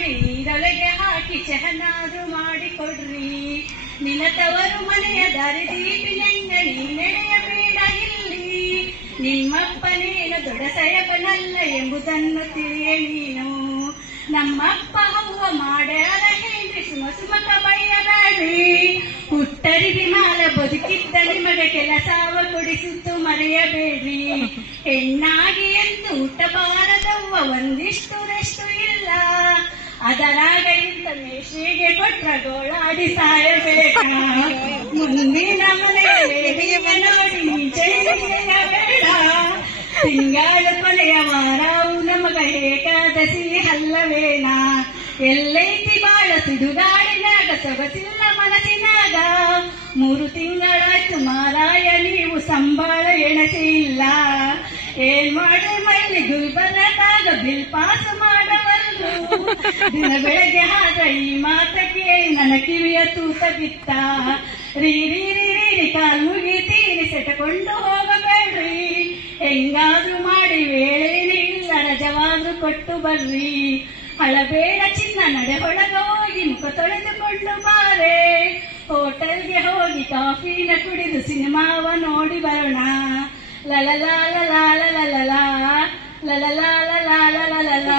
ಮಾಡಿ ನೀರೊಳಗೆ ಹಾಕಿ ಚಹನಾದ್ರು ಮಾಡಿಕೊಡ್ರಿ. ನಿನ್ನತವರು ಮನೆಯ ದಾರಿದೀಪಿನಂಗ ನೀ ನಡೆಯಬೇಡ ಇಲ್ಲಿ. ನಿಮ್ಮಪ್ಪನೇನು ದೊಡ್ಡ ಸಾಯಬನಲ್ಲ ಎಂಬುದನ್ನು ತಿಳಿಯ ನೀನು. ನಮ್ಮಪ್ಪ ಅವ್ವ ಮಾಡ್ಯಾರ ಹೇಳಿ ಸುಮ ಸುಮಕ ಬೈಯಬೇಡ್ರಿ. ಹುಟ್ಟರಿವಿ ಮಾಲ ಬದುಕಿದ್ದ ನಿಮಗೆ ಕೆಲಸವ ಕೊಡಿಸುತ್ತು ಮರೆಯಬೇಡ್ರಿ. ಹೆಣ್ಣಾಗಿ ಎಂದು ಹುಟ್ಟಬಾರದವ್ವ ಒಂದಿಷ್ಟು ರೆಷ್ಟು ಇಲ್ಲ. ಅದರಾಗ ಇಂತ ಮೇಷಿಗೆ ಕೊಟ್ರ ಗೋಳಾಡಿ ಸಾಯಬೇಕ. ಮುಂದಿನ ಮನೆಯ ನೋಡಿ ಬೇಡ. ತಿಂಗಳ ಕೊನೆಯ ವಾರವು ನಮಗ ಏಕಾದಶಿ ಅಲ್ಲವೇನ. ಎಲ್ಲೈತಿ ಬಾಳ ಸಿಡುಗಾಡಿನಾಗ ಸೊಗಸಿಲ್ಲ ಮನಸ್ಸಿನಾಗ. 3 ತಿಂಗಳಾಯ್ತು ಮಾರಾಯ ನೀವು ಸಂಬಳ ಎಣಸಿ ಇಲ್ಲ. ಏನ್ ಮಾಡಿ ಮೈಲಿ ಗುಲ್ಬರ್ಗಾಗ ಬಿಲ್ ಪಾಸ್ ಮಾಡಬಲ್ರು. ದಿನ ಬೆಳಗ್ಗೆ ಆದ ಈ ಮಾತ ಕೇಳಿ ನನ್ನ ಕಿವಿಯ ತೂತ ಬಿತ್ತ. ರೀ ರೀ ರೀ ರೀ ಕಾಲ್ ಮುಗಿತೀರಿ ಸೆಟಕೊಂಡು ಹೋಗಬೇಡ್ರಿ. ಹೆಂಗಾದ್ರೂ ಮಾಡಿ ವೇಳೆನೇ ಇಲ್ಲ ರಜವಾದ್ರೂ ಕೊಟ್ಟು ಬರ್ರಿ. ಅಳಬೇಡ ಚಿನ್ನ ನಡೆ ಹೊಳಗೋಗಿ ಮುಖ ತೊಳೆದುಕೊಂಡು ಬಾರೆ. ಹೋಟೆಲ್ಗೆ ಹೋಗಿ ಕಾಫಿನ ಕುಡಿದು ಸಿನಿಮಾವ ನೋಡಿ ಬರೋಣ. ಲಲಲಾ ಲಲಾ ಲಲಾ ಲಲಾ ಲಲಾ ಲಲಾ ಲಲಾ ಲಲಾ.